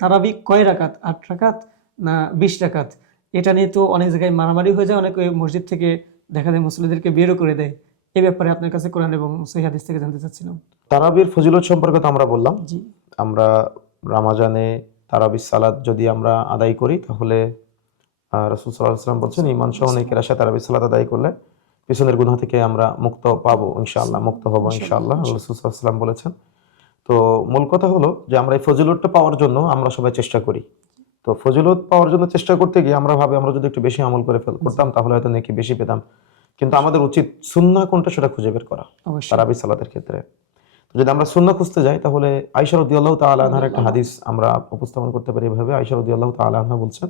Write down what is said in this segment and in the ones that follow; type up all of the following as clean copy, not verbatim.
তারাবি কয় রাকাত, 8 রাকাত না 20 রাকাত, এটা নিয়ে তো অনেক জায়গায় মারামারি হয়ে যায়, অনেক ওই মসজিদ থেকে দেখা যায় মুসল্লিদেরকে বেরও করে দেয়। এই ব্যাপারে আপনার কাছে কোরআন এবং সহিহ হাদিস থেকে জানতে চাচ্ছিলাম। তারাবির ফজিলত সম্পর্কে তো আমরা বললাম। জি আমরা রমাজানে তারাবির সালাত যদি আমরা আদায় করি তাহলে রাসূল সাল্লাল্লাহু আলাইহি ওয়াসাল্লাম বলছেন ঈমান সহ নেকির আশায় তারাবির সালাত আদায় করলে পিছনের গুনাহ থেকে আমরা মুক্ত পাবো ইনশাআল্লাহ, মুক্ত হব ইনশাআল্লাহ, রাসূল সাল্লাল্লাহু আলাইহি ওয়াসাল্লাম বলেছেন। তো মূল কথা হলো যে আমরা এই ফজিলতটা পাওয়ার জন্য আমরা সবাই চেষ্টা করি। তো ফজিলত পাওয়ার জন্য চেষ্টা করতে গিয়ে আমরা ভাবি আমরা যদি একটু বেশি আমল করে করতাম তাহলে হয়তো নেকি বেশি পেতাম, কিন্তু আমাদের উচিত সুন্নাহ কোনটা সেটা খুঁজে বের করা অবশ্যই। তারাবির সালাতের ক্ষেত্রে। তো যদি আমরা সুন্নাহ খুঁজতে যাই তাহলে আয়েশা রাদিয়াল্লাহু তাআলা আনহার একটা হাদিস আমরা উপস্থাপন করতে পারি এভাবে। আয়েশা রাদিয়াল্লাহু তাআলা আনহা বলছেন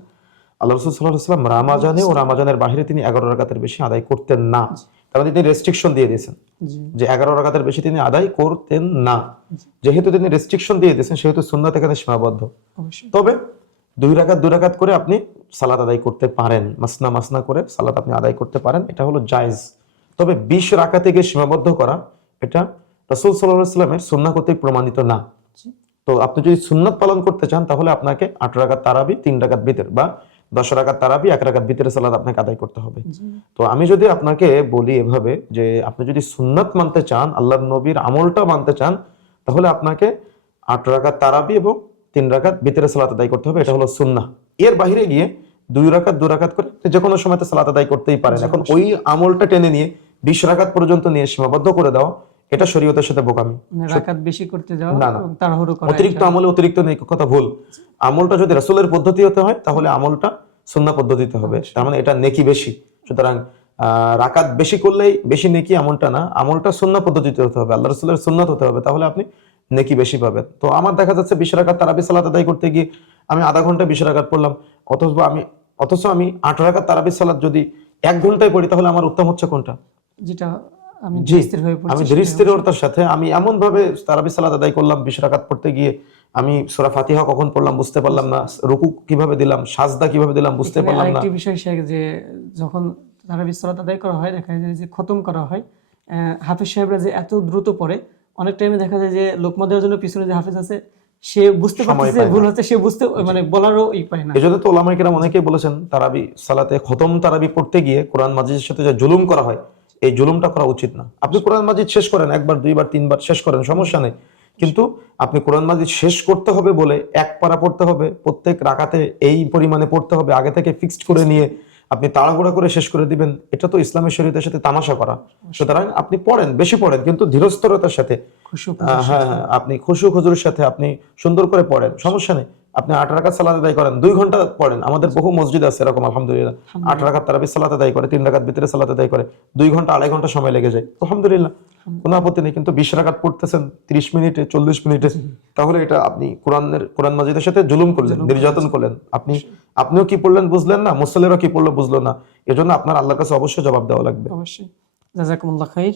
আল্লাহ রাসূল সাল্লাল্লাহু আলাইহি ওয়াসাল্লাম রমাজানে ও রমাজানের বাইরে তিনি 11 রাকাতের বেশি আদায় করতেন না। তার মানে তিনি রেস্ট্রিকশন দিয়ে দিয়েছেন জি যে 11 রাকাতের বেশি তিনি আদায় করতেন না। যেহেতু তিনি রেস্ট্রিকশন দিয়ে দিয়েছেন সেহেতু সুন্নাত এখানে সীমাবদ্ধ। অবশ্যই। তবে 2 রাকাত করে আপনি সালাত আদায় করতে পারেন, মাসনা মাসনা করে সালাত আপনি আদায় করতে পারেন, এটা হলো জায়েজ। তবে 20 রাকাতে গিয়ে সীমাবদ্ধ করা এটা রাসূল সাল্লাল্লাহু আলাইহি ওয়াসাল্লামের সুন্নাহ কর্তৃক প্রমাণিত না। জি তো আপনি যদি সুন্নাত পালন করতে চান তাহলে আপনাকে 8 রাকাত তারাবি, 3 রাকাত বিতর বা 10 রাকাত তারাবি, 1 রাকাত বিতরের সালাত আপনাকে আদায় করতে হবে। জি তো আমি যদি আপনাকে বলি এভাবে যে আপনি যদি সুন্নাত মানতে চান, আল্লাহর নবীর আমলটা মানতে চান, তাহলে আপনাকে 8 রাকাত তারাবি এবং 3 রাকাত বিতরের সালাত আদায় করতে হবে, এটা হলো সুন্নাহ। এর বাইরে গিয়ে 2 রাকাত করে যে কোনো সময়তে সালাত আদায় করতেই পারেন। এখন ওই আমলটা টেনে নিয়ে 20 রাকাত পর্যন্ত নিয়ে সীমাবদ্ধ করে দেওয়া এটা শরীয়তের সাথে বোকামি। মানে রাকাত বেশি করতে যাওয়া না, না। এবং তাড়াহুড়ো করা, অতিরিক্ত আমলে অতিরিক্ত নেই, কথা ভুল। আমলটা যদি রাসূলের পদ্ধতি হতে হয় তাহলে আমলটা সুন্নাহ পদ্ধতিতে হবে, তার মানে এটা নেকি বেশি। সুতরাং রাকাত বেশি করলেই বেশি নেকি এমনটা না, আমলটা সুন্নাহ পদ্ধতিতে হতে হবে, আল্লাহ রাসূলের সুন্নাত হতে হবে, তাহলে আপনি নেকি বেশি পাবেন। তো আমার দেখা যাচ্ছে 20 রাকাত তারাবি সালাত আদায় করতে গিয়ে আমি আধা ঘন্টা 20 রাকাত পড়লাম, অথচ আমি 8 রাকাত তারাবি সালাত যদি 1 ঘন্টায় পড়ি তাহলে আমার উত্তম হচ্ছে কোনটা? যেটা আমি জি, স্থির হয়ে পড়ছি আমি ধীরস্থিরতার সাথে আমি এমন ভাবে তারাবি সালাত আদায় করলাম, 20 রাকাত পড়তে গিয়ে আমি সূরা ফাতিহা কখন পড়লাম বুঝতে পারলাম না, রুকু কিভাবে দিলাম, সাজদা কিভাবে দিলাম বুঝতে এখানে পারলাম না। আরেকটি বিষয় শেখ, যে যখন তারাবি সালাত আদায় করা হয় দেখা যায় যে খতম করা হয়, হাফেজ সাহেবরা যে এত দ্রুত পড়ে, অনেক টাইমে দেখা যায় যে লোকমা দেওয়ার জন্য পিছনে যে হাফেজ আছে সে বুঝতে পারতেছে ভুল হচ্ছে, সে বুঝতে মানে বলারও পায় না। এজন্য তো ওলামায়ে কেরাম অনেকেই বলেছেন তারাবি সালাতে খতম তারাবি পড়তে গিয়ে কোরআন মাজিদের সাথে যে জুলুম করা হয় এই জুলুমটা করা উচিত না। আপনি কোরআন মাজিদ শেষ করেন, 1 বার 2 বার 3 বার শেষ করেন, সমস্যা নেই, কিন্তু আপনি কোরআন মাজিদ শেষ করতে হবে বলে 1 পারা পড়তে হবে, প্রত্যেক রাকাতে এই পরিমাণে পড়তে হবে আগে থেকে ফিক্সড করে নিয়ে আপনি তাড়াহুড়া করে শেষ করে দিবেন, এটা তো ইসলামের শরীয়তের সাথে তামাশা করা। সুতরাং আপনি পড়েন, বেশি পড়েন, কিন্তু ধীরস্থিরতার সাথে, খুশু হ্যাঁ, আপনি খুশু খুজুরের সাথে আপনি সুন্দর করে পড়েন, সমস্যা নেই। আপনি 8 রাকাত সালাত আদায় করেন, 2 ঘন্টা পড়েন, আমাদের বহু মসজিদ আছে এরকম আলহামদুলিল্লাহ 8 রাকাত তারাবি সালাত আদায় করে, 3 রাকাত বিতরের সালাত আদায় করে, 2 ঘন্টা 2.5 ঘন্টা সময় লেগে যায়, আলহামদুলিল্লাহ, কোনো আপত্তি নেই। কিন্তু 20 রাকাত পড়তেছেন 30 মিনিটে 40 মিনিটে, তাহলে এটা আপনি কোরআন মাজিদের সাথে জুলুম করলেন, নির্যাতন করলেন। আপনিও কি পড়লেন বুঝলেন না, মুসল্লিরা কি পড়লো বুঝলো না, এজন্য আপনার আল্লাহর কাছে অবশ্যই জবাব দেওয়া লাগবে। অবশ্যই। জাযাকুমুল্লাহ খাইর।